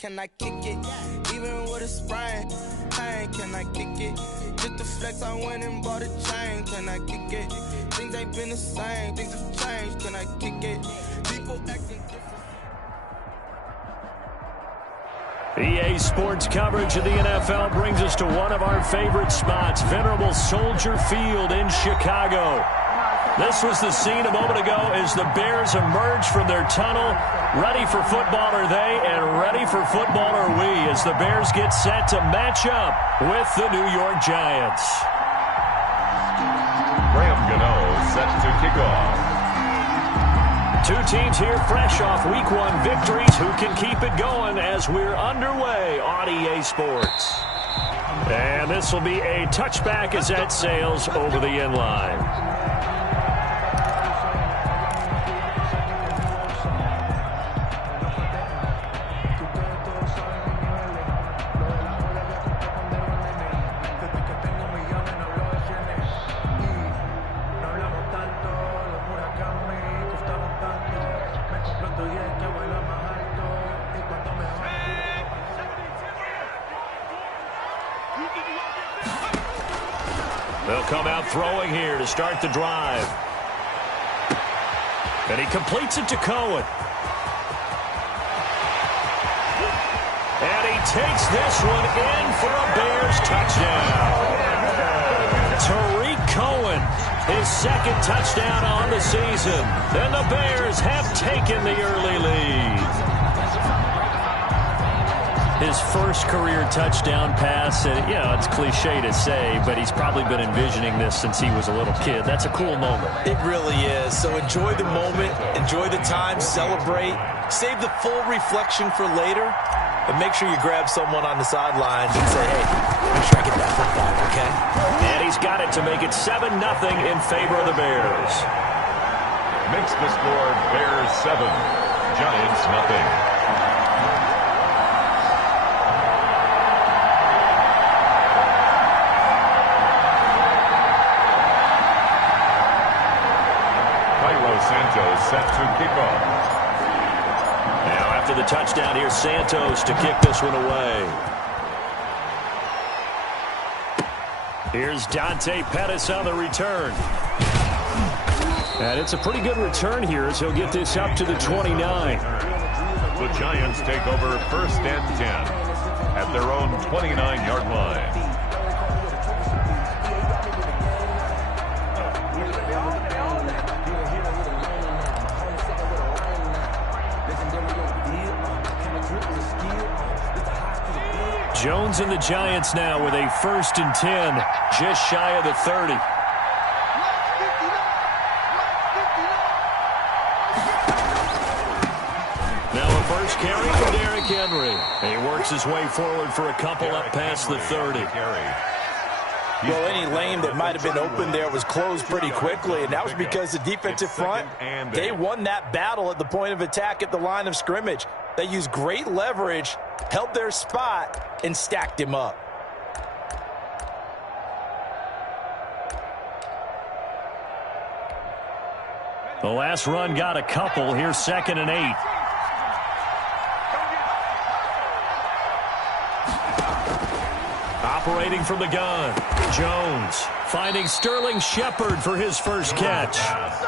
can I kick it? Even with a sprain, pain, can I kick it? Just the flex, I went and bought a chain, can I kick it? Things ain't been the same, things have changed, can I kick it? People acting different. EA Sports coverage of the NFL brings us to one of our favorite spots, venerable Soldier Field in Chicago. This was the scene a moment ago as the Bears emerged from their tunnel. Ready for football are they, and ready for football are we as the Bears get set to match up with the New York Giants. Graham Gano set to kick off. Two teams here fresh off Week 1 victories. Who can keep it going as we're underway on EA Sports? And this will be a touchback as that sails over the end line. They'll come out throwing here to start the drive. And he completes it to Cohen. And he takes this one in for a Bears touchdown. Tariq Cohen, his second touchdown on the season. And the Bears have taken the early lead. His first career touchdown pass, and it's cliche to say, but he's probably been envisioning this since he was a little kid. That's a cool moment. It really is. So enjoy the moment, enjoy the time, celebrate, save the full reflection for later, and make sure you grab someone on the sidelines and say, hey, make sure I get that football, okay? And he's got it to make it 7-0 in favor of the Bears. Makes the score Bears 7, Giants nothing. Santos set to kick off. Now after the touchdown, here's Santos to kick this one away. Here's Dante Pettis on the return. And it's a pretty good return here as he'll get this up to the 29. The Giants take over 1st and 10 at their own 29-yard line. Jones and the Giants now with a 1st and 10, just shy of the 30. Now a first carry for Derrick Henry. He works his way forward for a couple up past the 30. Well, any lane that might have been open there was closed pretty quickly, and that was because the defensive front, they won that battle at the point of attack at the line of scrimmage. They used great leverage, held their spot, and stacked him up. The last run got a couple. Here's 2nd and 8. Operating from the gun, Jones finding Sterling Shepard for his first catch.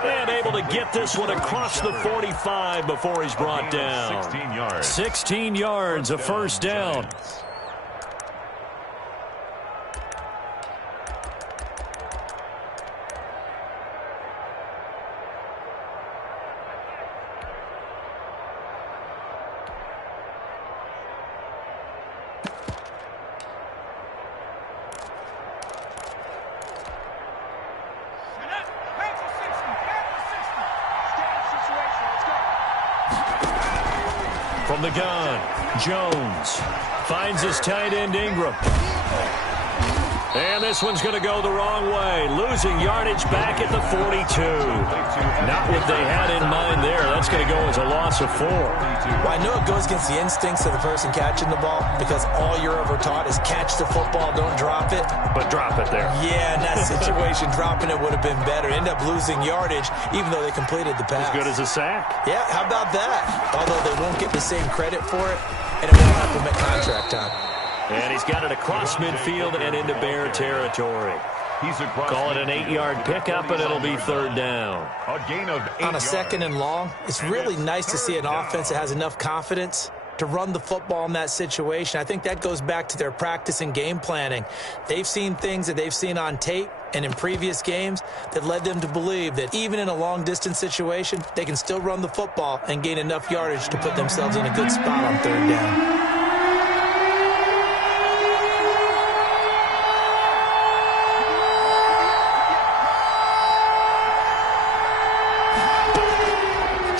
And able to get this one across the 45 before he's brought down. 16 yards. 16 yards, a first down. From the gun, Jones finds his tight end Ingram. And this one's going to go the wrong way. Losing yardage back at the 42. Not what they had in mind there. That's going to go as a loss of 4. Well, I know it goes against the instincts of the person catching the ball because all you're ever taught is catch the football, don't drop it. But drop it there. Yeah, in that situation, dropping it would have been better. End up losing yardage even though they completed the pass. As good as a sack. Yeah, how about that? Although they won't get the same credit for it, and it won't happen at contract time. And he's got it across midfield and into Bear territory. Call it an 8-yard pickup, and it'll be third down. A gain of 8 On a second and long, it's really nice to see an offense that has enough confidence to run the football in that situation. I think that goes back to their practice and game planning. They've seen things that they've seen on tape and in previous games that led them to believe that even in a long-distance situation, they can still run the football and gain enough yardage to put themselves in a good spot on third down.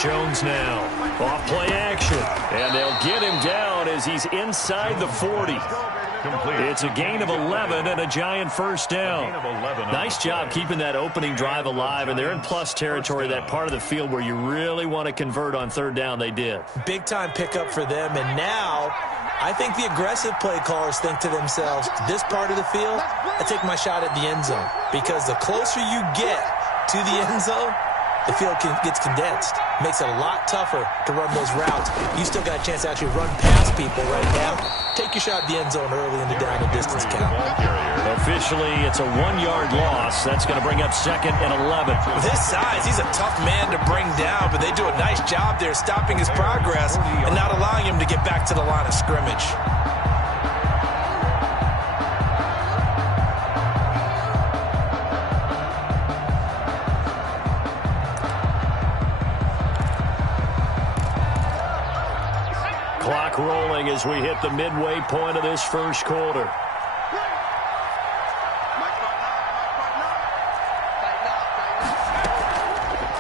Jones now, off play action, and they'll get him down as he's inside the 40. It's a gain of 11 and a giant first down. Nice job keeping that opening drive alive, and they're in plus territory, that part of the field where you really want to convert on third down. They did. Big-time pickup for them, and now I think the aggressive play callers think to themselves, this part of the field, I take my shot at the end zone, because the closer you get to the end zone, the field gets condensed. Makes it a lot tougher to run those routes. You still got a chance to actually run past people right now. Take your shot at the end zone early in the down and distance count. Officially, it's a 1-yard loss. That's going to bring up second and 11. With his size, he's a tough man to bring down, but they do a nice job there stopping his progress and not allowing him to get back to the line of scrimmage. Clock rolling as we hit the midway point of this first quarter.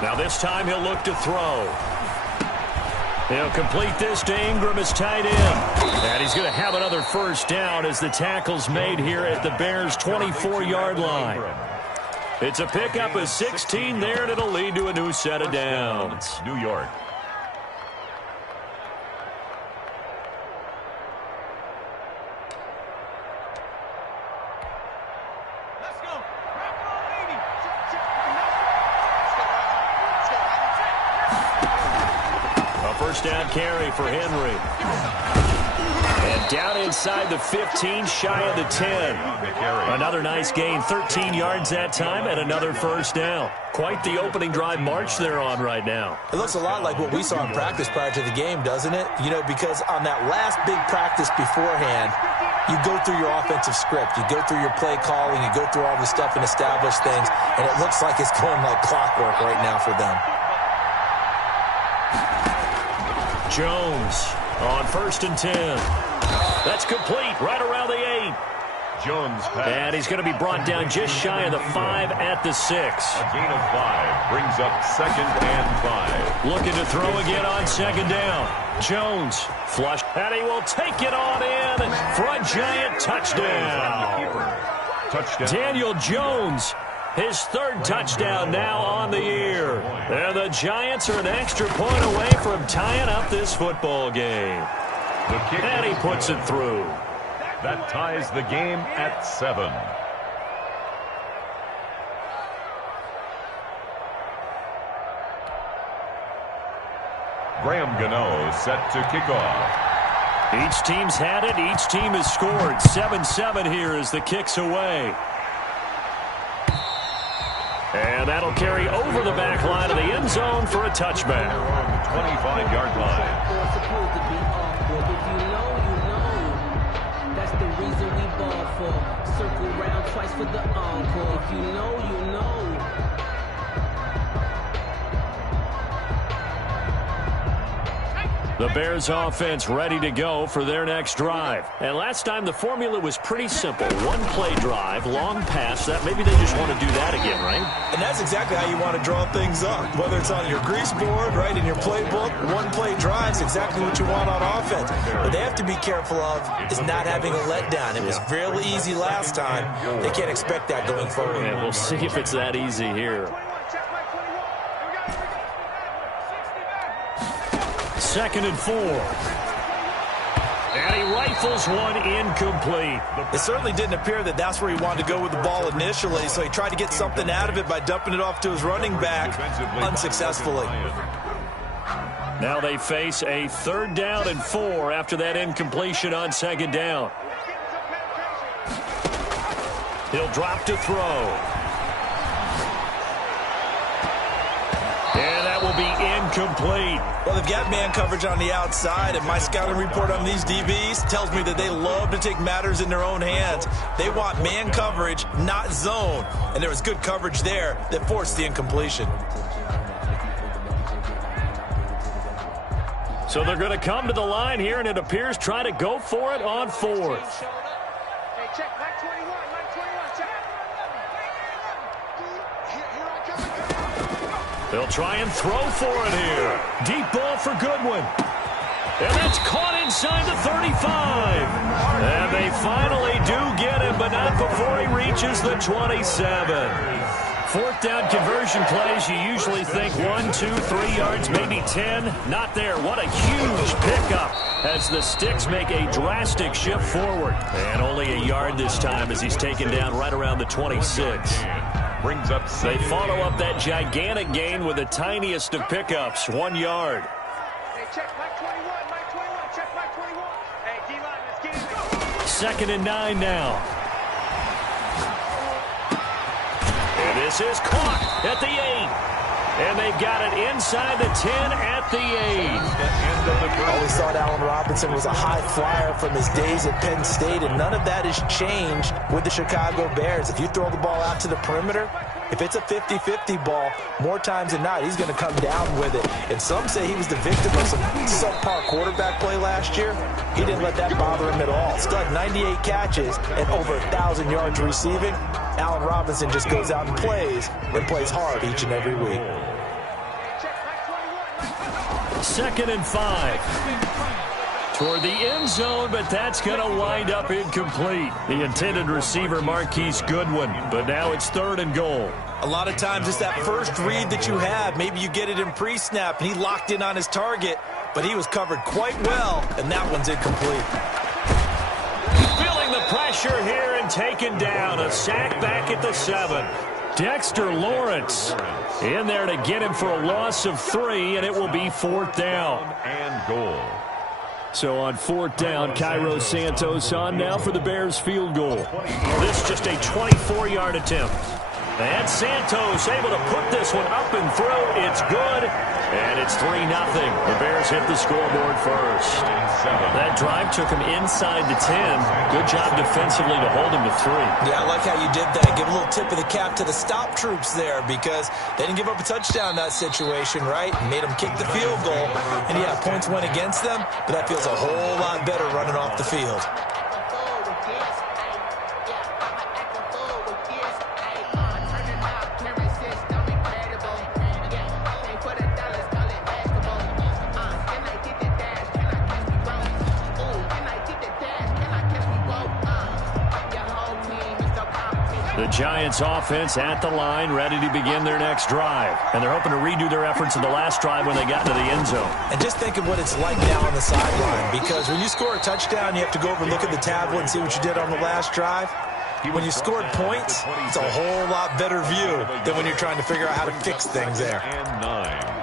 Now this time he'll look to throw. He'll complete this to Ingram as tight end. And he's going to have another first down as the tackle's made here at the Bears' 24-yard line. It's a pickup of 16 there, and it'll lead to a new set of downs. New York. First down carry for Henry. And down inside the 15, shy of the 10. Another nice gain, 13 yards that time, and another first down. Quite the opening drive march they're on right now. It looks a lot like what we saw in practice prior to the game, doesn't it? You know, because on that last big practice beforehand, you go through your offensive script, you go through your play calling, you go through all the stuff and establish things, and it looks like it's going like clockwork right now for them. Jones on 1st and 10. That's complete right around the 8. Jones pass. And he's going to be brought down just shy of the 5 at the 6. A gain of 5 brings up 2nd and 5. Looking to throw again on 2nd down. Jones flush, and he will take it on in for a giant touchdown. Daniel Jones, his 3rd touchdown now on the year. And the Giants are an extra point away from tying up this football game. And he puts it through. That ties the game at 7. Graham Gano set to kick off. Each team's had it. Each team has scored. 7-7 here as the kick's away. And that'll carry over the back line of the end zone for a touchback. 25-yard line. That's the reason we ball for. Circle round twice for the encore. If you know, you know. The Bears offense ready to go for their next drive. And last time the formula was pretty simple. One play drive, long pass. That maybe they just want to do that again, right? And that's exactly how you want to draw things up. Whether it's on your grease board, right, in your playbook, one play drive is exactly what you want on offense. What they have to be careful of is not having a letdown. It was really easy last time. They can't expect that going forward. Yeah, we'll see if it's that easy here. 2nd and 4. And he rifles one incomplete. It certainly didn't appear that that's where he wanted to go with the ball initially, so he tried to get something out of it by dumping it off to his running back unsuccessfully. Now they face a 3rd down and 4 after that incompletion on 2nd down. He'll drop to throw. And that will be incomplete. Well, they've got man coverage on the outside, and my scouting report on these DBs tells me that they love to take matters in their own hands. They want man coverage, not zone. And there was good coverage there that forced the incompletion. So they're going to come to the line here, and it appears try to go for it on 4th. Hey, check, Mike 21, check. They'll try and throw for it here. Deep ball for Goodwin. And that's caught inside the 35. And they finally do get him, but not before he reaches the 27. 4th down conversion plays, you usually think 1, 2, 3 yards, maybe 10. Not there. What a huge pickup as the Sticks make a drastic shift forward. And only a yard this time as he's taken down right around the 26. Brings up they follow up that gigantic gain with the tiniest of pickups, 1 yard. Hey, check Mike 21, check Mike 21. Hey, D-line, let's get it. 2nd and 9 now. And this is caught at the 8. And they've got it inside the 10 at the 8. Always thought Allen Robinson was a high flyer from his days at Penn State, and none of that has changed with the Chicago Bears. If you throw the ball out to the perimeter, if it's a 50-50 ball, more times than not, he's going to come down with it. And some say he was the victim of some subpar quarterback play last year. He didn't let that bother him at all. Still had 98 catches and over 1,000 yards receiving. Allen Robinson just goes out and plays hard each and every week. 2nd and 5. Toward the end zone, but that's going to wind up incomplete. The intended receiver, Marquise Goodwin, but now it's 3rd and goal. A lot of times it's that first read that you have. Maybe you get it in pre-snap, and he locked in on his target, but he was covered quite well, and that one's incomplete. Feeling the pressure here and taken down. A sack back at the 7. Dexter Lawrence in there to get him for a loss of 3, and it will be 4th down. And goal. So on 4th down, Cairo Santos on now for the Bears field goal. This just a 24-yard attempt. And Santos able to put this one up and through. It's good. And it's 3-0. The Bears hit the scoreboard first. That drive took him inside the 10. Good job defensively to hold him to 3. Yeah, I like how you did that. Give a little tip of the cap to the stop troops there because they didn't give up a touchdown in that situation, right? Made them kick the field goal. And, yeah, points went against them, but that feels a whole lot better running off the field. The Giants offense at the line, ready to begin their next drive. And they're hoping to redo their efforts in the last drive when they got into the end zone. And just think of what it's like now on the sideline, because when you score a touchdown, you have to go over and look at the tablet and see what you did on the last drive. When you scored points, it's a whole lot better view than when you're trying to figure out how to fix things there. And 9.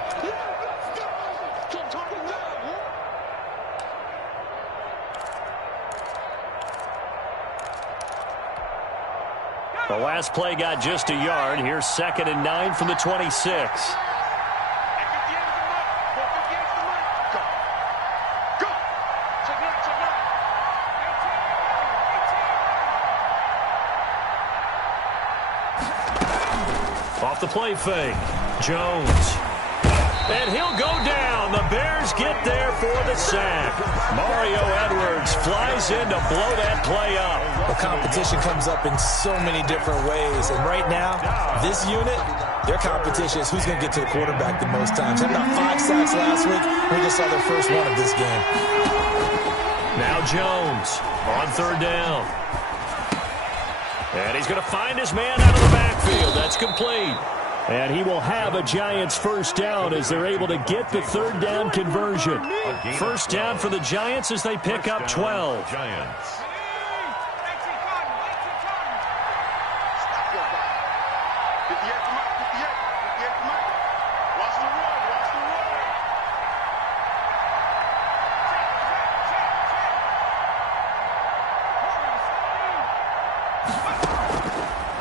The last play got just a yard. Here's 2nd and 9 from the 26. Off the play fake. Jones. And he'll go down. The Bears get there for the sack. Mario Edwards flies in to blow that play up. The competition comes up in so many different ways. And right now, this unit, their competition is who's going to get to the quarterback the most times. Had about 5 sacks last week. We just saw their first one of this game. Now Jones on 3rd down. And he's going to find his man out of the backfield. That's complete. And he will have a Giants first down as they're able to get the 3rd down conversion. First down for the Giants as they pick up 12. Giants.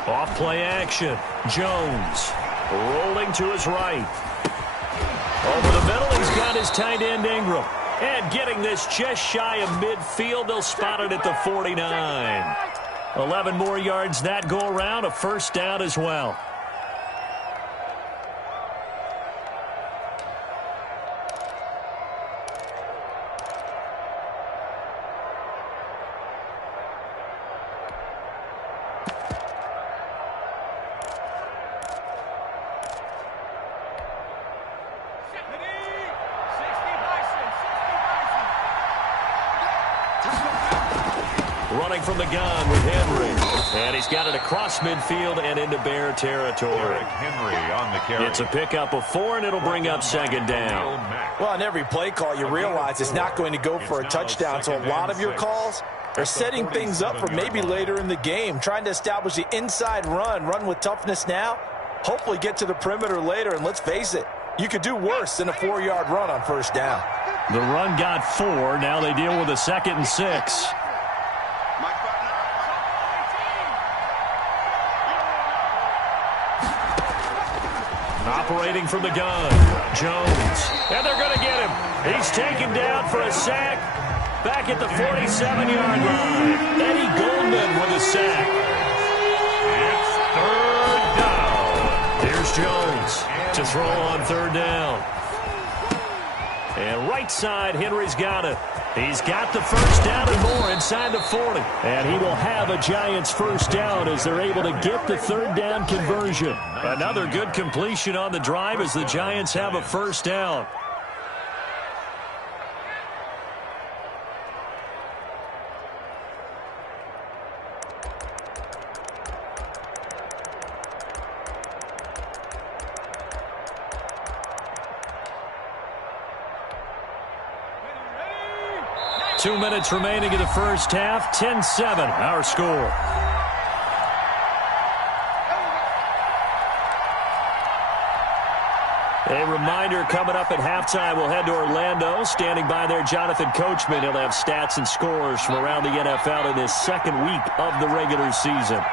Off play action. Jones rolling to his right. Over the middle, he's got his tight end Ingram. And getting this just shy of midfield, they'll spot it at the 49. 11 more yards that go around, a first down as well. Running from the gun with Henry. And he's got it across midfield and into Bear territory. Henry on the carry. It's a pickup of 4, and it'll bring up second down. Well, on every play call, you realize it's not going to go for a touchdown. So a lot of your calls are setting things up for maybe later in the game, trying to establish the inside run with toughness now, hopefully get to the perimeter later. And let's face it, you could do worse than a 4-yard run on first down. The run got 4. Now they deal with a 2nd and 6. Operating from the gun, Jones. And they're going to get him. He's taken down for a sack back at the 47-yard line. Eddie Goldman with a sack. It's 3rd down. Here's Jones to throw on 3rd down. And right side, Henry's got it. He's got the first down and more inside the 40. And he will have a Giants first down as they're able to get the 3rd down conversion. Another good completion on the drive as the Giants have a first down. Two minutes remaining in the first half. 10-7, our score. A reminder coming up at halftime, we'll head to Orlando. Standing by there, Jonathan Coachman. He'll have stats and scores from around the NFL in his 2nd week of the regular season.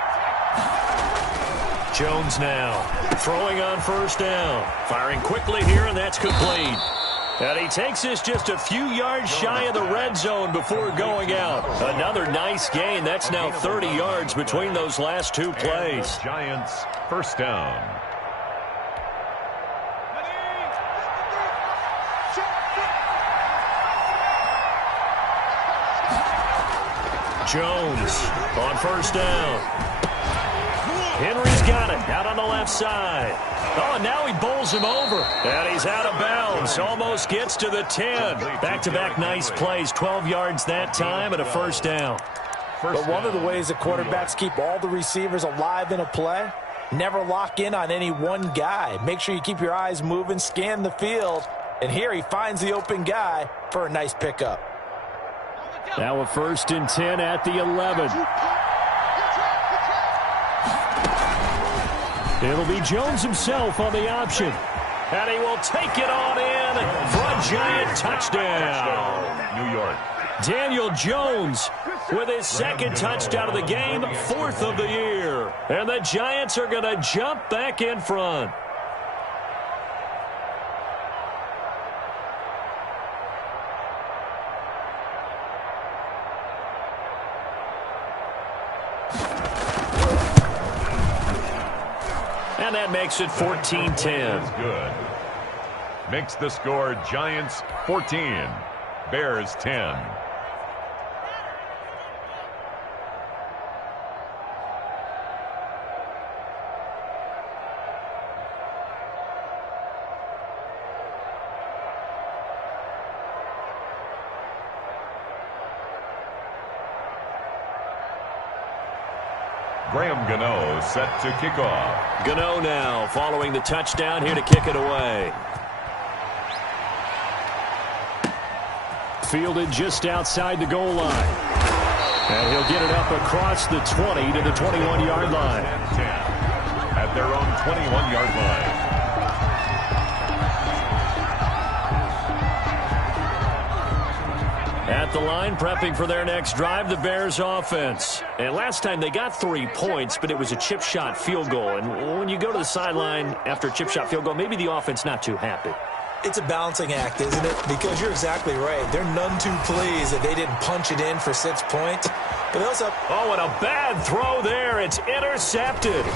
Jones now throwing on first down. Firing quickly here, and that's complete. And he takes this just a few yards shy of the red zone before going out. Another nice gain. That's now 30 yards between those last 2 plays. Giants first down. Jones on first down. Henry's got it out on the left side. Oh, and now he bowls him over. And he's out of bounds. Almost gets to the 10. Back-to-back nice plays. 12 yards that time and a first down. But one of the ways that quarterbacks keep all the receivers alive in a play, never lock in on any one guy. Make sure you keep your eyes moving, scan the field. And here he finds the open guy for a nice pickup. Now a 1st and 10 at the 11. It'll be Jones himself on the option. And he will take it on in for a Giant touchdown. New York. Daniel Jones with his 2nd touchdown of the game, 4th of the year. And the Giants are going to jump back in front. And that makes it 14-10. Good. Makes the score Giants 14, Bears 10. Graham Gano set to kick off. Gano now following the touchdown here to kick it away. Fielded just outside the goal line. And he'll get it up across the 20 to the 21-yard line. 10 at their own 21-yard line. At the line, prepping for their next drive, the Bears offense. And last time they got 3 points, but it was a chip shot field goal. And when you go to the sideline after a chip shot field goal, maybe the offense not too happy. It's a balancing act, isn't it? Because you're exactly right. They're none too pleased that they didn't punch it in for 6 points. But they also... Oh, and a bad throw there. It's intercepted.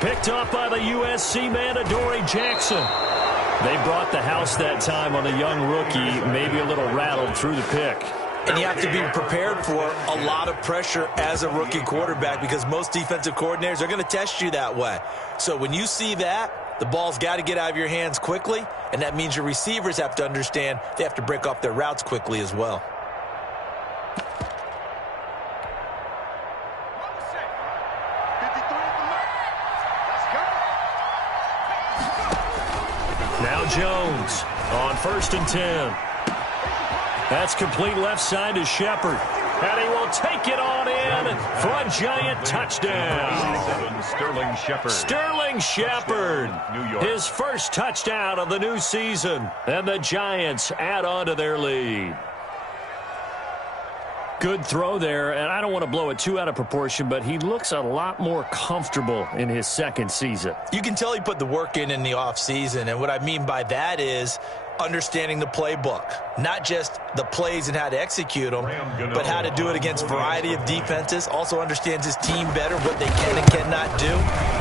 Picked up by the USC man, Adoree Jackson. They brought the house that time on the young rookie, maybe a little rattled through the pick. And you have to be prepared for a lot of pressure as a rookie quarterback because most defensive coordinators are going to test you that way. So when you see that, the ball's got to get out of your hands quickly, and that means your receivers have to understand they have to break off their routes quickly as well. Now Jones on 1st and 10. That's complete left side to Shepard. And he will take it on in for a Giant touchdown. Sterling Shepard. His first touchdown of the new season. And the Giants add on to their lead. Good throw there, and I don't want to blow it too out of proportion, but he looks a lot more comfortable in his second season. You can tell he put the work in the offseason, and what I mean by that is understanding the playbook. Not just the plays and how to execute them, but how to do it against a variety of defenses. Also understands his team better, what they can and cannot do.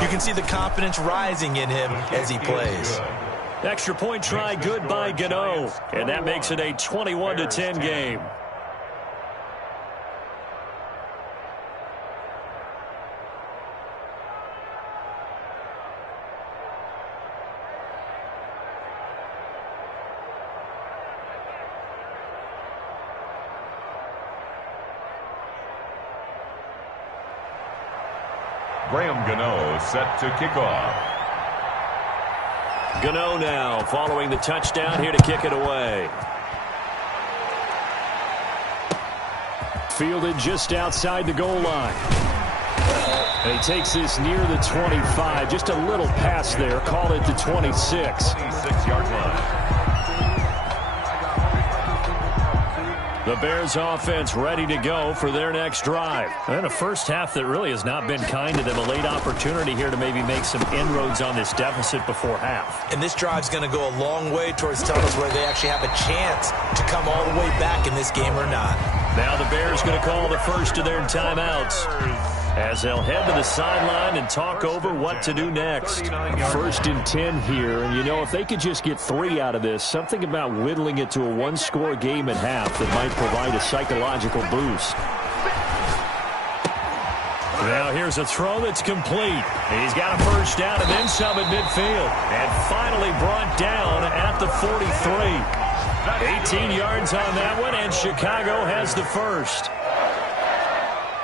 You can see the confidence rising in him as he plays. Extra point try good by Gano, and that makes it a 21-10 game. Graham Gano set to kick off. Gano now following the touchdown here to kick it away. Fielded just outside the goal line. And he takes this near the 25. Just a little pass there. Call it the 26. 26-yard line. The Bears offense ready to go for their next drive. And a first half that really has not been kind to them. A late opportunity here to maybe make some inroads on this deficit before half. And this drive's going to go a long way towards telling us whether they actually have a chance to come all the way back in this game or not. Now the Bears going to call the first of their timeouts as they'll head to the sideline and talk over what to do next. 1st and 10 here, and you know, if they could just get 3 out of this, something about whittling it to a one-score game at half that might provide a psychological boost. Now here's a throw that's complete. He's got a first down and then some at midfield, and finally brought down at the 43. 18 yards on that one, and Chicago has the first.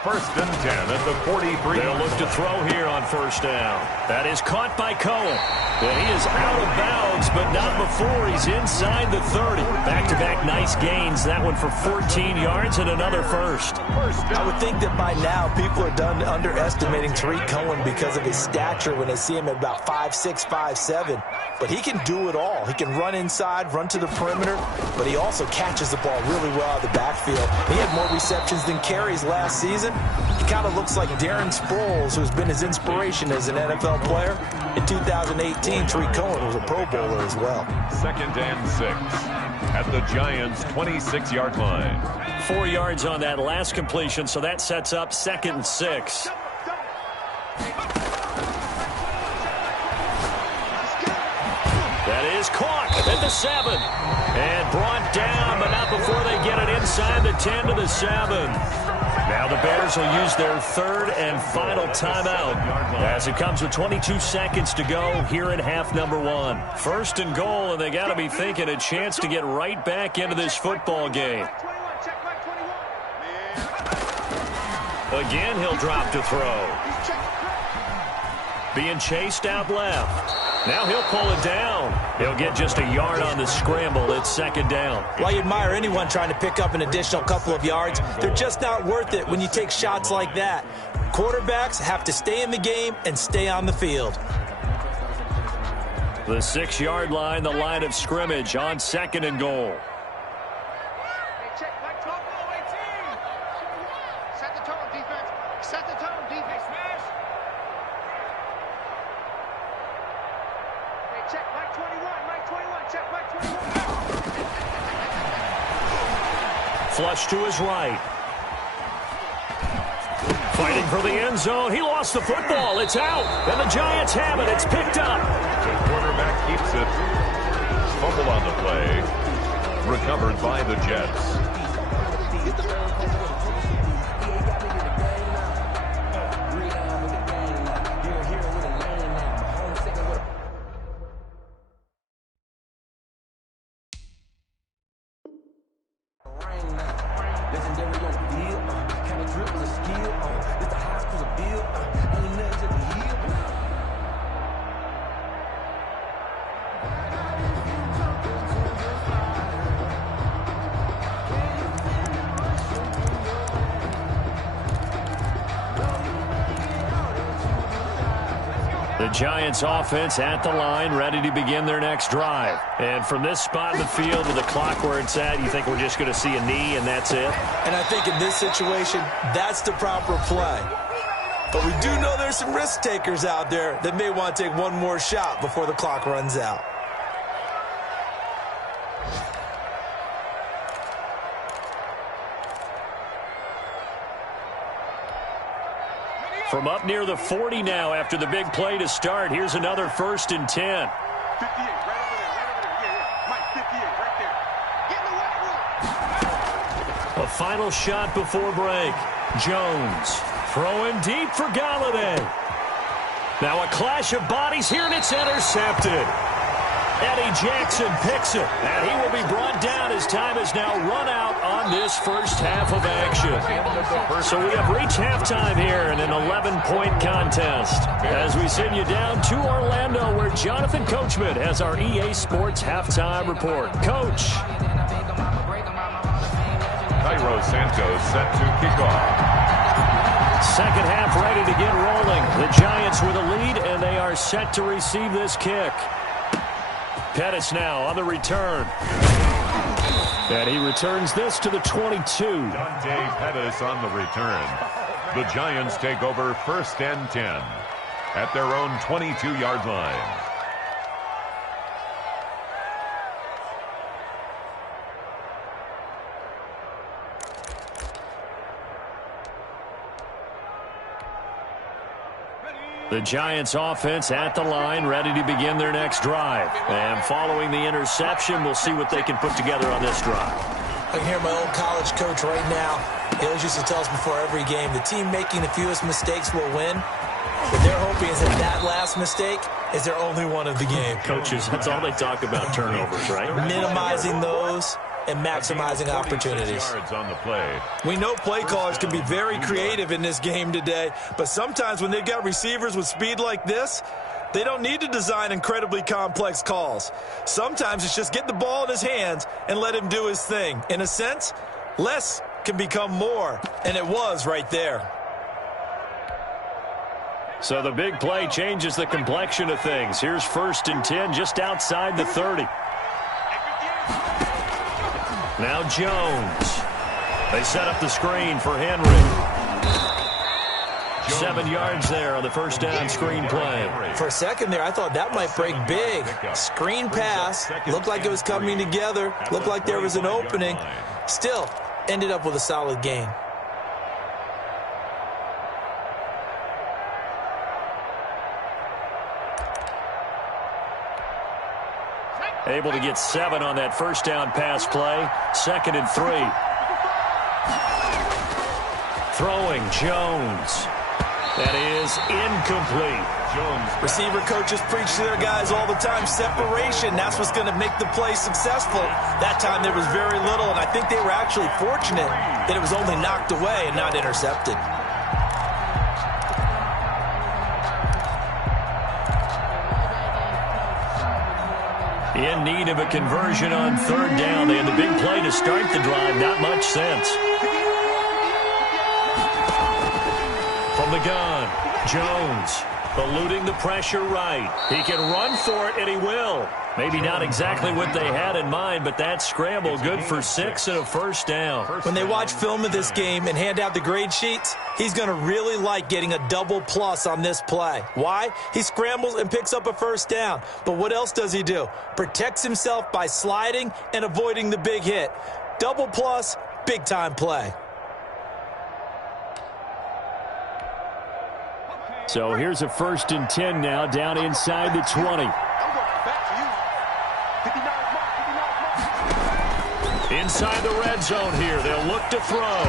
1st and 10 at the 43. They'll look to throw here on first down. That is caught by Cohen. And he is out of bounds, but not before he's inside the 30. Back-to-back nice gains. That one for 14 yards and another first. I would think that by now people are done underestimating Tariq Cohen because of his stature when they see him at about 5'6", 5'7". But he can do it all. He can run inside, run to the perimeter, but he also catches the ball really well out of the backfield. He had more receptions than carries last season. He kind of looks like Darren Sproles, who's been his inspiration as an NFL player. In 2018, Tariq Cohen was a Pro Bowler as well. 2nd and 6 at the Giants' 26-yard line. 4 yards on that last completion, so that sets up 2nd and 6. That is caught at the 7. And brought down, but not before they get it inside the 10 to the 7. Now the Bears will use their 3rd and final timeout as it comes with 22 seconds to go here in half number 1. 1st and goal, and they got to be thinking a chance to get right back into this football game. Again, he'll drop to throw. Being chased out left. Now he'll pull it down. He'll get just a yard on the scramble. It's 2nd down. Well, you admire anyone trying to pick up an additional couple of yards. They're just not worth it when you take shots like that. Quarterbacks have to stay in the game and stay on the field. The 6-yard line, the line of scrimmage on 2nd and goal. Set the tone, defense. Smash. Hey, check Mike 21. Mike 21. Check Mike 21. Flush to his right. Fighting for the end zone. He lost the football. It's out. And the Giants have it. It's picked up. The quarterback keeps it. Fumble on the play. Recovered by the Jets. The Giants offense at the line, ready to begin their next drive. And from this spot in the field with the clock where it's at, you think we're just going to see a knee and that's it? And I think in this situation, that's the proper play. But we do know there's some risk takers out there that may want to take one more shot before the clock runs out. From up near the 40 now after the big play to start. Here's another 1st and 10. 58, right over there, Yeah. Mike, 58, right there. Get in the way, A final shot before break. Jones throwing deep for Galladay. Now a clash of bodies here, and it's intercepted. Eddie Jackson picks it, and he will be brought down as time has now run out on this first half of action. So we have reached halftime here in an 11-point contest as we send you down to Orlando where Jonathan Coachman has our EA Sports halftime report. Coach. Cairo Santos set to kick off. Second half ready to get rolling. The Giants with a lead, and they are set to receive this kick. Pettis now on the return. And he returns this to the 22. Dante Pettis on the return. The Giants take over 1st and 10 at their own 22-yard line. The Giants offense at the line, ready to begin their next drive. And following the interception, we'll see what they can put together on this drive. I can hear my old college coach right now. He always used to tell us before every game, the team making the fewest mistakes will win. What they're hoping is that last mistake is their only one of the game. Coaches, that's all they talk about, turnovers, right? Minimizing those and maximizing opportunities. On the play. We know play callers can be very creative in this game today, but sometimes when they've got receivers with speed like this, they don't need to design incredibly complex calls. Sometimes it's just get the ball in his hands and let him do his thing. In a sense, less can become more, and it was right there. So the big play changes the complexion of things. Here's 1st and 10 just outside the 30. Now Jones. They set up the screen for Henry. 7 yards there on the first down screen play. For a second there, I thought that might break big. Screen pass. Looked like it was coming together. Looked like there was an opening. Still, ended up with a solid gain. Able to get 7 on that first down pass play. 2nd and 3. Throwing Jones. That is incomplete. Jones. Receiver coaches preach to their guys all the time. Separation, that's what's going to make the play successful. That time there was very little, and I think they were actually fortunate that it was only knocked away and not intercepted. In need of a conversion on 3rd down. They had the big play to start the drive. Not much sense. From the gun, Jones eluding the pressure right. He can run for it, and he will. Maybe not exactly what they had in mind, but that scramble good for 6 and a first down. When they watch film of this game and hand out the grade sheets, he's going to really like getting a double plus on this play. Why? He scrambles and picks up a first down. But what else does he do? Protects himself by sliding and avoiding the big hit. Double plus, big-time play. So here's a 1st and 10 now, down inside the 20. Inside the red zone here, they'll look to throw.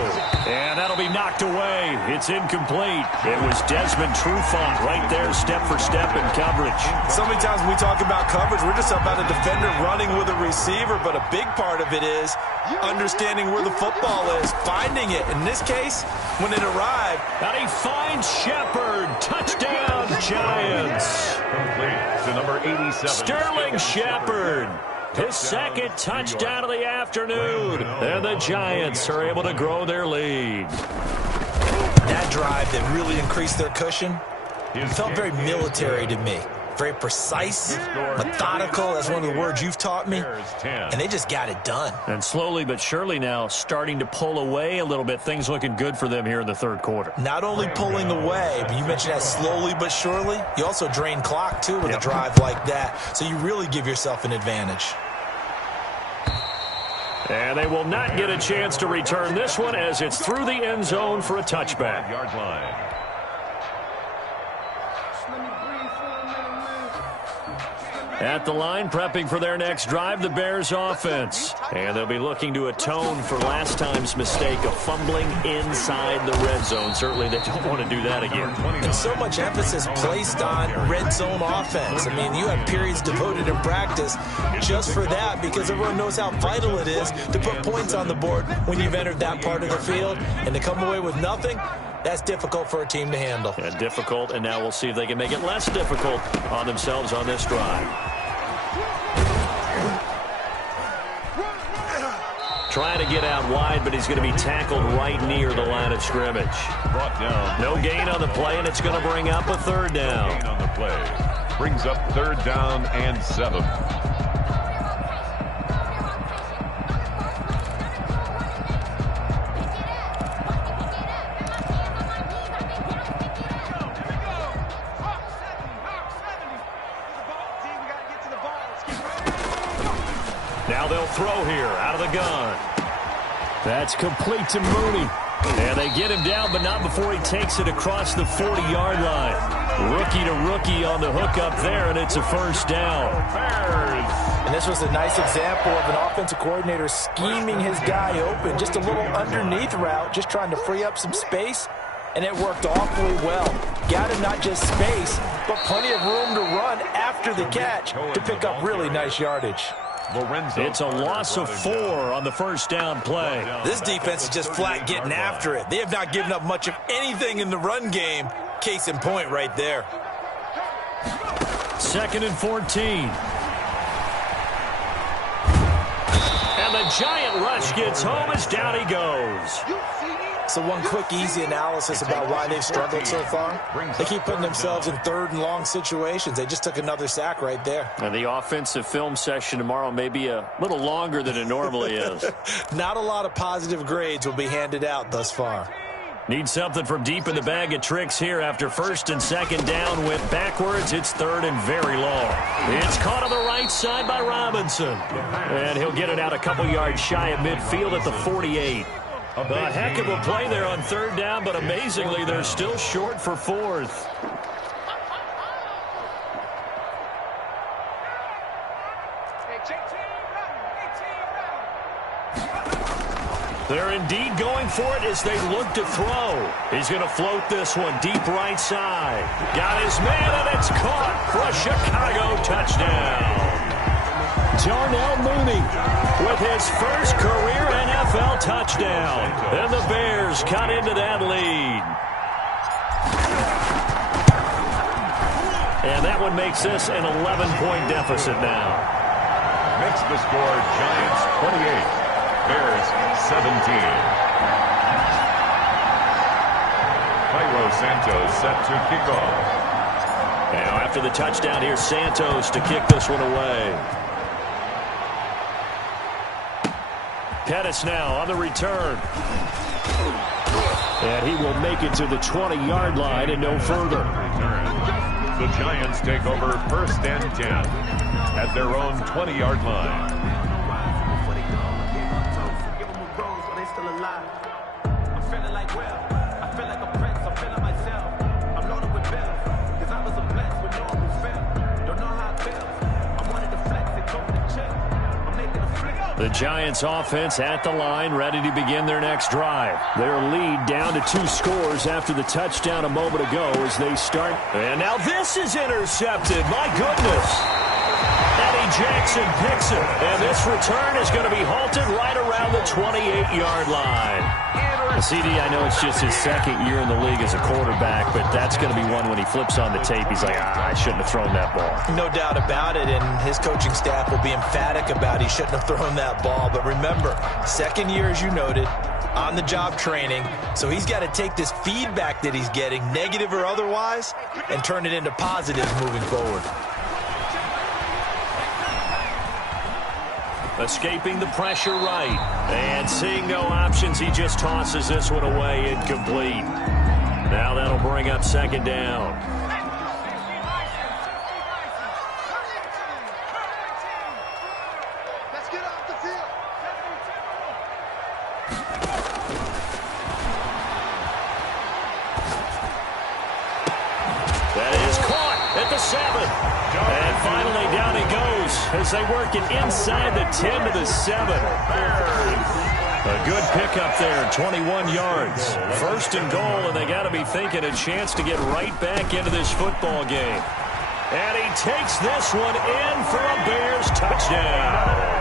And that'll be knocked away. It's incomplete. It was Desmond Trufant right there, step for step in coverage. So many times when we talk about coverage, we're just about a defender running with a receiver, but a big part of it is understanding where the football is, finding it. In this case, when it arrived. And he finds Shepard. Touchdown, Giants. Complete to number 87. Sterling Shepard. His 2nd touchdown of the afternoon. And the Giants are able to grow their lead. That drive that really increased their cushion felt very military to me. Very precise, methodical. That's one of the words you've taught me. And they just got it done. And slowly but surely now starting to pull away a little bit. Things looking good for them here in the 3rd quarter. Not only pulling away, but you mentioned that slowly but surely. You also drain clock, too, with a drive like that. So you really give yourself an advantage. And they will not get a chance to return this one as it's through the end zone for a touchback. Yard line. At the line, prepping for their next drive, the Bears offense. And they'll be looking to atone for last time's mistake of fumbling inside the red zone. Certainly they don't want to do that again. And so much emphasis placed on red zone offense. I mean, you have periods devoted in practice just for that because everyone knows how vital it is to put points on the board when you've entered that part of the field. And to come away with nothing, that's difficult for a team to handle. Yeah, difficult, and now we'll see if they can make it less difficult on themselves on this drive. Trying to get out wide, but he's going to be tackled right near the line of scrimmage. Brought down. No gain on the play, and it's going to bring up a 3rd down. Gain on the play. Brings up 3rd down and 7. Now they'll throw here out of the gun. That's complete to Mooney. And they get him down, but not before he takes it across the 40-yard line. Rookie to rookie on the hook up there, and it's a 1st down. And this was a nice example of an offensive coordinator scheming his guy open. Just a little underneath route, just trying to free up some space, and it worked awfully well. Got him not just space, but plenty of room to run after the catch to pick up really nice yardage. It's a loss of 4 on the 1st down play. This defense is just flat getting after it. They have not given up much of anything in the run game. Case in point right there. 2nd and 14. And the giant rush gets home as down he goes. So one quick, easy analysis about why they've struggled so far. They keep putting themselves in 3rd and long situations. They just took another sack right there. And the offensive film session tomorrow may be a little longer than it normally is. Not a lot of positive grades will be handed out thus far. Need something from deep in the bag of tricks here after 1st and 2nd down. Went backwards. It's 3rd and very long. It's caught on the right side by Robinson. And he'll get it out a couple yards shy of midfield at the 48. A heck of a play there on 3rd down, but amazingly, they're still short for 4th. They're indeed going for it as they look to throw. He's going to float this one deep right side. Got his man, and it's caught for a Chicago touchdown. Darnell Mooney with his first career NFL touchdown. And the Bears cut into that lead. And that one makes this an 11-point deficit now. Makes the score Giants 28. Bears 17. Cairo Santos set to kick off. Now after the touchdown, here's Santos to kick this one away. Pettis now on the return. And he will make it to the 20-yard line and no further. The Giants take over 1st and 10 at their own 20-yard line. The Giants offense at the line, ready to begin their next drive. Their lead down to 2 scores after the touchdown a moment ago as they start. And now this is intercepted. My goodness. Eddie Jackson picks it. And this return is going to be halted right around the 28-yard line. CD, I know it's just his 2nd year in the league as a quarterback, but that's going to be one when he flips on the tape. He's like, I shouldn't have thrown that ball. No doubt about it, and his coaching staff will be emphatic about he shouldn't have thrown that ball. But remember, 2nd year, as you noted, on-the-job training, so he's got to take this feedback that he's getting, negative or otherwise, and turn it into positives moving forward. Escaping the pressure right. And seeing no options, he just tosses this one away, incomplete. Now that'll bring up 2nd down. Let's get off the field. That is caught at the 7. And finally down he goes as they work it inside the 10 to the 7. A good pickup there, 21 yards. 1st and goal, and they got to be thinking a chance to get right back into this football game. And he takes this one in for a Bears touchdown.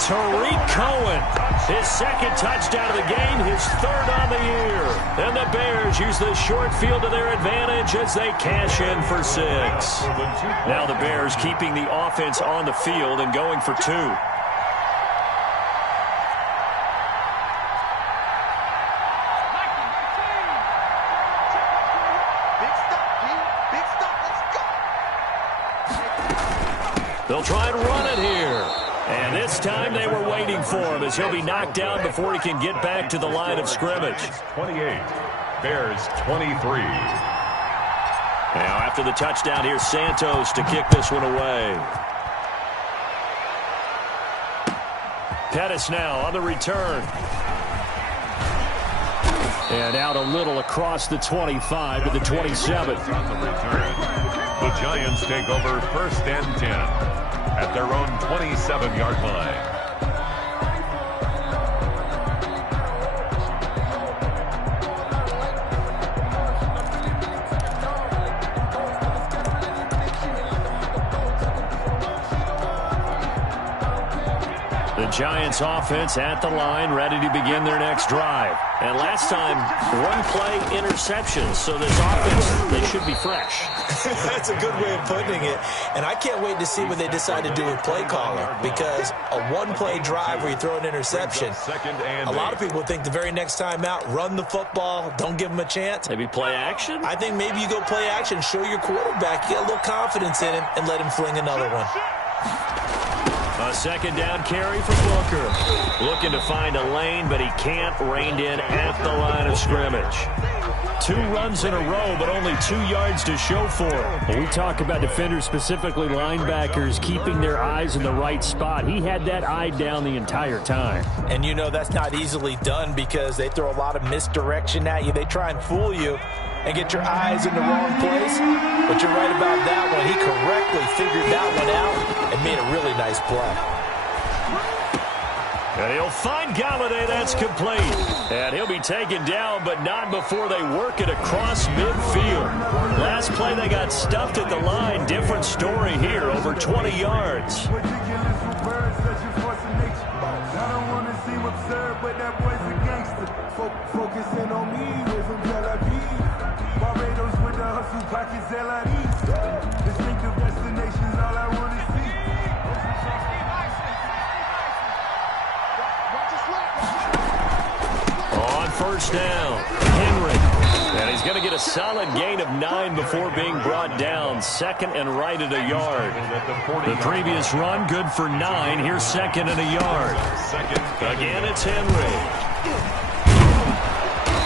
Tariq Cohen, his 2nd touchdown of the game, his 3rd on the year. And the Bears use the short field to their advantage as they cash in for 6. Now the Bears keeping the offense on the field and going for 2. They'll try and run it here. And this time they were waiting for him as he'll be knocked down before he can get back to the line of scrimmage. 28, Bears 23. Now after the touchdown, here's Santos to kick this one away. Pettis now on the return. And out a little across the 25 to the 27. On the return, the Giants take over 1st and 10 at their own 27-yard line. The Giants offense at the line, ready to begin their next drive. And last time, 1-play interception, so this offense, they should be fresh. That's a good way of putting it. And I can't wait to see what they decide to do with play calling, because a 1-play drive where you throw an interception, a lot of people think the very next time out, run the football, don't give them a chance. Maybe play action? I think maybe you go play action, show your quarterback, you get a little confidence in him, and let him fling another one. A 2nd down carry for Booker. Looking to find a lane, but he can't. Reined in at the line of scrimmage. 2 runs in a row, but only 2 yards to show for it. When we talk about defenders, specifically linebackers, keeping their eyes in the right spot. He had that eye down the entire time. And you know that's not easily done because they throw a lot of misdirection at you. They try and fool you and get your eyes in the wrong place. But you're right about that one. He correctly figured that one out and made a really nice play. And he'll find Galladay. That's complete. And he'll be taken down, but not before they work it across midfield. Last play, they got stuffed at the line. Different story here, over 20 yards. Focusing on me, we're from Tel Aviv. Barbados with the hustle pockets, LIDs. Distinctive destinations, all I want to see. On 1st down, Henry. And he's He's going to get a solid gain of 9 before being brought down. Second and right at a yard. The previous run, good for 9. Here's second and a yard. Again, it's Henry.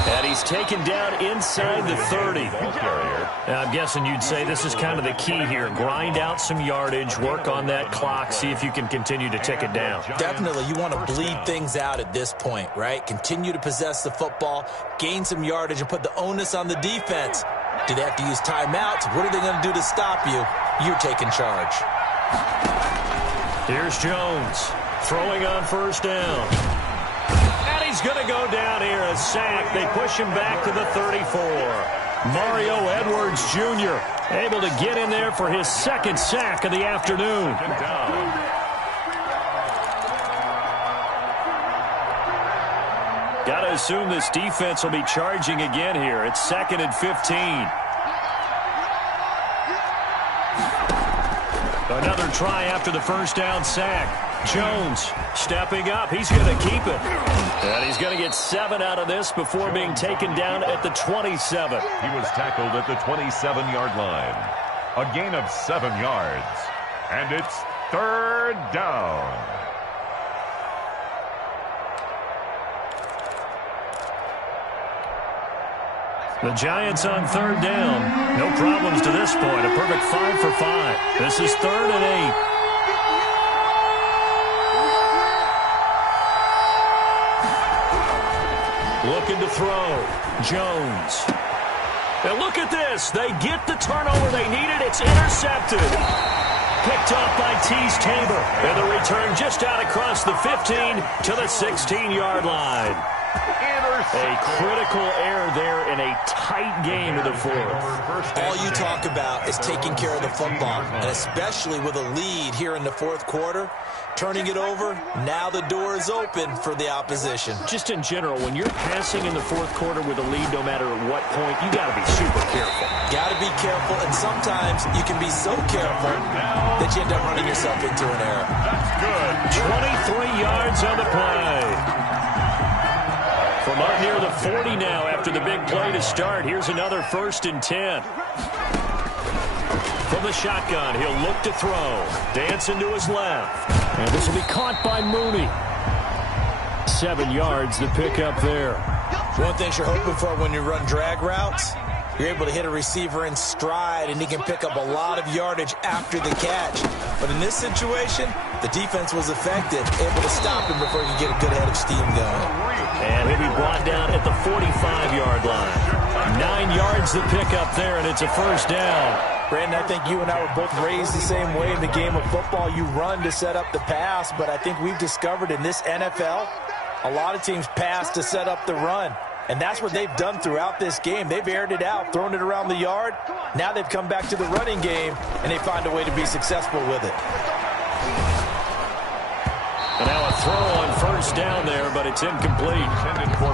And he's taken down inside the 30. Now, I'm guessing you'd say this is kind of the key here. Grind out some yardage, work on that clock, see if you can continue to tick it down. Definitely, you want to bleed things out at this point, right? Continue to possess the football, gain some yardage, and put the onus on the defense. Do they have to use timeouts? What are they going to do to stop you? You're taking charge. Here's Jones throwing on first down. He's going to go down here, a sack. They push him back to the 34. Mario Edwards Jr. able to get in there for his second sack of the afternoon. Got to assume this defense will be charging again here. It's 2nd and 15. Another try after the first down sack. Jones stepping up. He's going to keep it. And he's going to get 7 out of this before being taken down at the 27. He was tackled at the 27-yard line. A gain of 7 yards. And it's 3rd down. The Giants on 3rd down. No problems to this point. A perfect 5 for 5. This is 3rd and 8. Looking to throw. Jones. And look at this. They get the turnover they needed. It's intercepted. Picked off by Tease Tabor. And the return just out across the 15 to the 16-yard line. A critical error there in a tight game of the 4th. All you talk about is taking care of the football, and especially with a lead here in the 4th quarter. Turning it over, now the door is open for the opposition. Just in general, when you're passing in the 4th quarter with a lead, no matter at what point, you got to be super careful. Got to be careful, and sometimes you can be so careful that you end up running yourself into an error. That's good. 23 yards on the play. From up near the 40 now after the big play to start. Here's another 1st and 10. From the shotgun, he'll look to throw. Dancing to his left. And this will be caught by Mooney. 7 yards to pick up there. One thing you're hoping for when you run drag routes, you're able to hit a receiver in stride, and he can pick up a lot of yardage after the catch. But in this situation, the defense was effective, able to stop him before he could get a good head of steam going. And he'll be brought down at the 45-yard line. 9 yards to pick up there, and it's a 1st down. Brandon, I think you and I were both raised the same way in the game of football. You run to set up the pass, but I think we've discovered in this NFL, a lot of teams pass to set up the run. And that's what they've done throughout this game. They've aired it out, thrown it around the yard. Now they've come back to the running game, and they find a way to be successful with it. And now a throw on 1st down there, but it's incomplete.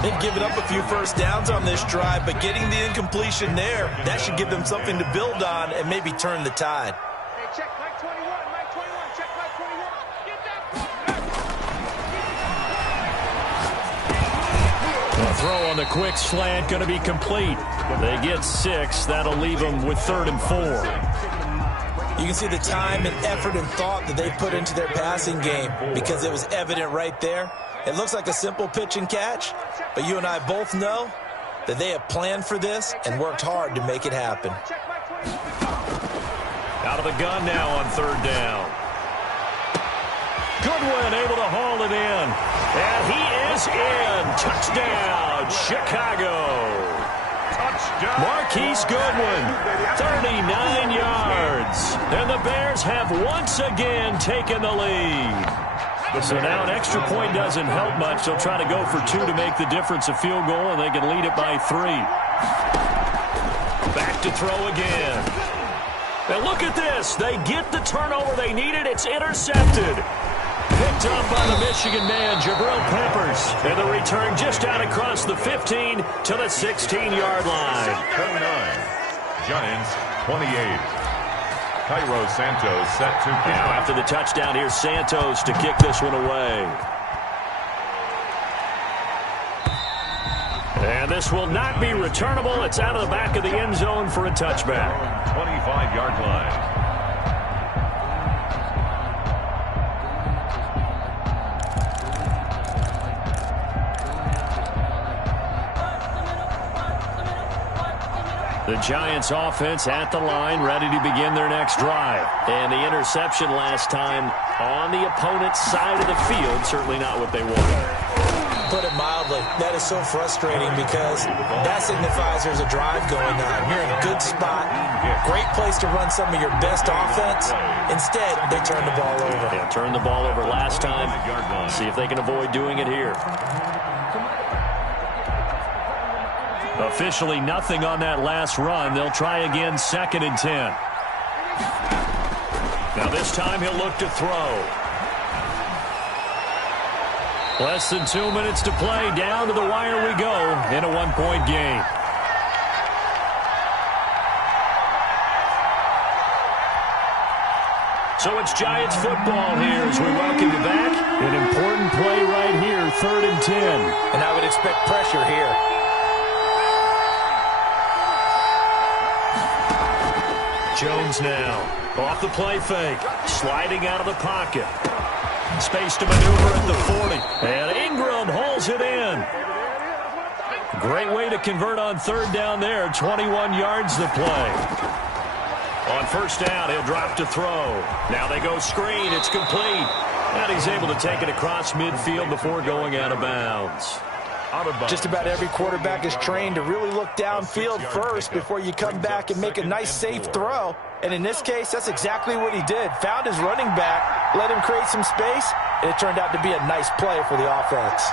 They've given up a few 1st downs on this drive, but getting the incompletion there, that should give them something to build on and maybe turn the tide. Hey, check Mike 21, Mike 21, check Mike 21. Get that. A throw on the quick slant going to be complete. They get 6. That'll leave them with 3rd and 4. You can see the time and effort and thought that they put into their passing game because it was evident right there. It looks like a simple pitch and catch, but you and I both know that they have planned for this and worked hard to make it happen. Out of the gun now on 3rd down. Goodwin able to haul it in. And he is in. Touchdown, Chicago. Marquise Goodwin, 39 yards. And the Bears have once again taken the lead. So now an extra point doesn't help much. They'll try to go for 2 to make the difference a field goal, and they can lead it by 3. Back to throw again. And look at this. They get the turnover they needed. It's intercepted. Picked up by the Michigan man, Jabril Peppers. And the return just out across the 15 to the 16-yard line. 29. Giants, 28. Cairo Santos set to kick. Now after the touchdown, here's Santos to kick this one away. And this will not be returnable. It's out of the back of the end zone for a touchback. 25-yard line. The Giants offense at the line, ready to begin their next drive. And the interception last time on the opponent's side of the field, certainly not what they wanted. Put it mildly, that is so frustrating because that signifies there's a drive going on. You're in a good spot, great place to run some of your best offense. Instead, they turn the ball over. Yeah, turned the ball over last time. See if they can avoid doing it here. Officially nothing on that last run. They'll try again, 2nd and 10. Now this time he'll look to throw. Less than 2 minutes to play. Down to the wire we go in a 1-point game. So it's Giants football here as we welcome you back. An important play right here, 3rd and 10. And I would expect pressure here. Jones now, off the play fake, sliding out of the pocket. Space to maneuver at the 40. And Ingram holds it in. Great way to convert on 3rd down there. 21 yards to play. On 1st down, he'll drop to throw. Now they go screen. It's complete. And he's able to take it across midfield before going out of bounds. Just about every quarterback is trained to really look downfield first before you come back and make a nice, safe throw. And in this case, that's exactly what he did. Found his running back, let him create some space, and it turned out to be a nice play for the offense.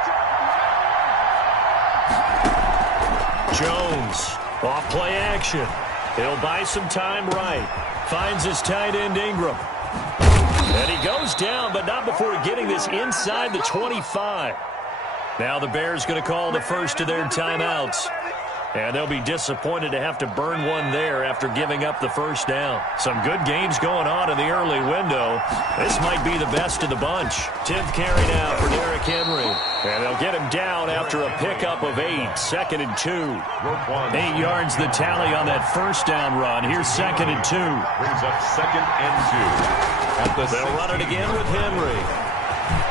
Jones, off play action. He'll buy some time right. Finds his tight end Ingram. And he goes down, but not before getting this inside the 25. Now the Bears going to call the first of their timeouts. And they'll be disappointed to have to burn one there after giving up the 1st down. Some good games going on in the early window. This might be the best of the bunch. 10th carry now for Derrick Henry. And they'll get him down after a pickup of 8. 2nd and 2. 8 yards the tally on that 1st down run. Here's 2nd and 2. Brings up 2nd and 2. They'll run it again with Henry.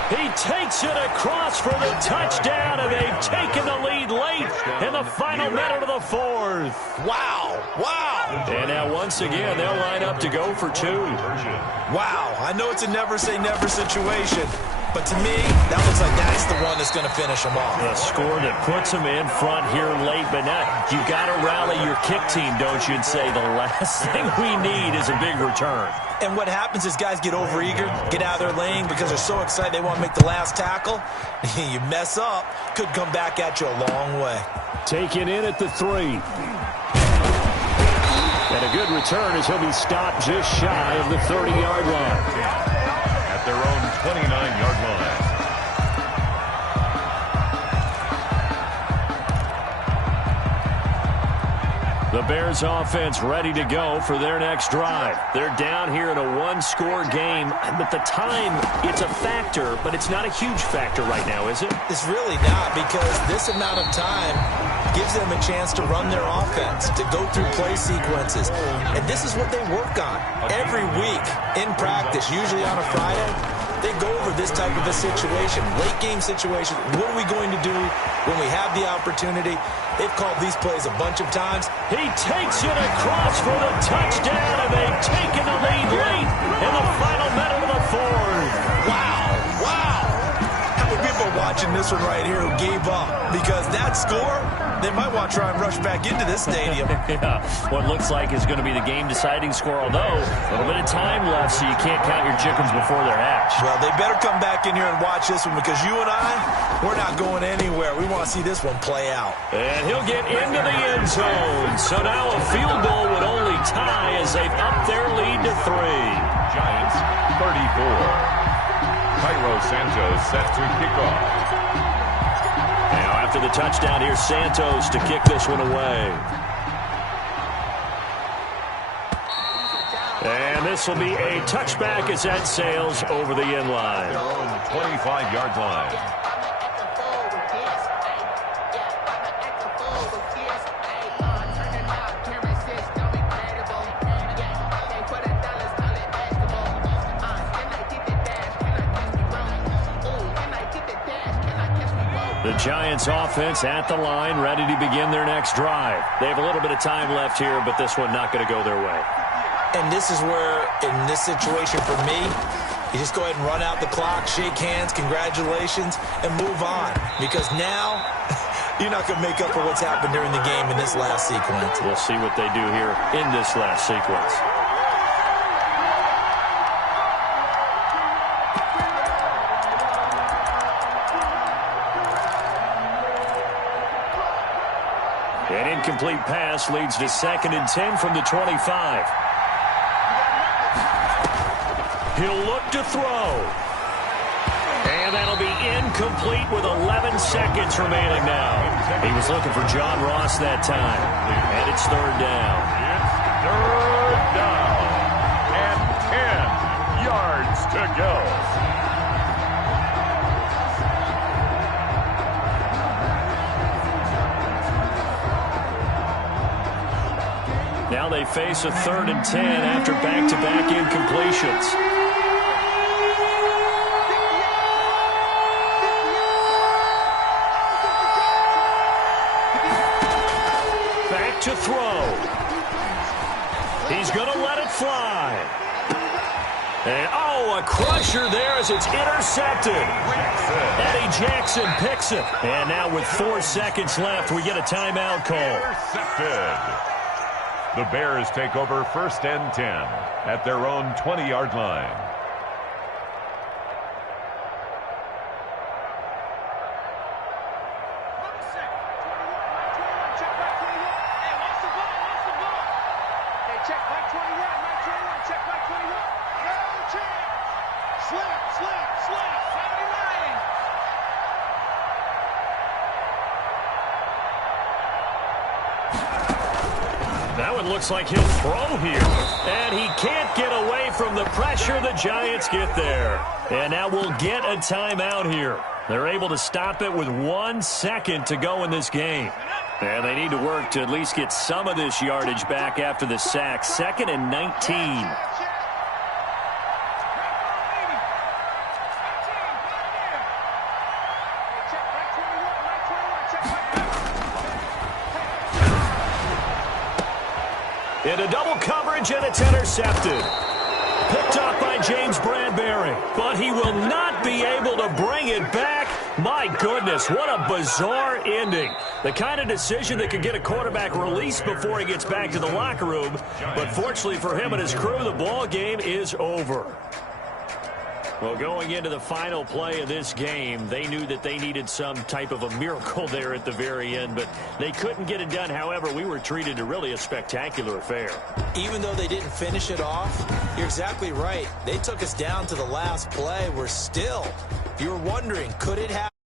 He takes it across for the touchdown, and they've taken the lead late in the final minute of the 4th. Wow, wow. And now once again, they'll line up to go for 2. Wow, I know it's a never-say-never situation, but to me, that looks like that's the one that's going to finish them off. A score that puts them in front here late, but now you've got to rally your kick team, don't you, and say the last thing we need is a big return. And what happens is guys get overeager, get out of their lane because they're so excited they want to make the last tackle. You mess up, could come back at you a long way. Taken in at the 3. And a good return as he'll be stopped just shy of the 30-yard line. At their own 29-yard line. The Bears offense ready to go for their next drive. They're down here in a 1-score game, but the time, it's a factor, but it's not a huge factor right now, is it? It's really not, because this amount of time gives them a chance to run their offense, to go through play sequences. And this is what they work on every week in practice, usually on a Friday. They go over this type of a situation, late game situation. What are we going to do when we have the opportunity? They've called these plays a bunch of times. He takes it across for the touchdown, and they've taken the lead late in the final minute of the 4th. Wow, wow. How many people are watching this one right here who gave up? Because that score, they might want to try and rush back into this stadium. Yeah, what looks like is going to be the game-deciding score, although a little bit of time left, so you can't count your chickens before they're hatched. Well, they better come back in here and watch this one, because you and I, we're not going anywhere. We want to see this one play out. And he'll get into the end zone. So now a field goal would only tie as they've upped their lead to 3. Giants 34. Cairo Santos set to kick off. Now after the touchdown, here's Santos to kick this one away. And this will be a touchback as that sails over the end line. Their own 25-yard line. Giants offense at the line, ready to begin their next drive. They have a little bit of time left here, but this one not going to go their way. And this is where, in this situation for me, you just go ahead and run out the clock, shake hands, congratulations, and move on. Because now, you're not going to make up for what's happened during the game in this last sequence. We'll see what they do here in this last sequence. An incomplete pass leads to 2nd and 10 from the 25. He'll look to throw. And that'll be incomplete with 11 seconds remaining now. He was looking for John Ross that time. And it's 3rd down. It's 3rd down. And 10 yards to go. Now they face a 3rd and 10 after back-to-back incompletions. Back to throw. He's going to let it fly. And, a crusher there as it's intercepted. Eddie Jackson picks it. And now with 4 seconds left, we get a timeout call. Intercepted. The Bears take over 1st and 10 at their own 20-yard line. That one looks like he'll throw here. And he can't get away from the pressure. The Giants get there. And now we'll get a timeout here. They're able to stop it with 1 second to go in this game. And they need to work to at least get some of this yardage back after the sack. 2nd and 19. Into double coverage, and it's intercepted. Picked up by James Bradbury, but he will not be able to bring it back. My goodness, what a bizarre ending. The kind of decision that could get a quarterback released before he gets back to the locker room. But fortunately for him and his crew, the ball game is over. Well, going into the final play of this game, they knew that they needed some type of a miracle there at the very end, but they couldn't get it done. However, we were treated to really a spectacular affair. Even though they didn't finish it off, you're exactly right. They took us down to the last play. We're still, you're wondering, could it happen?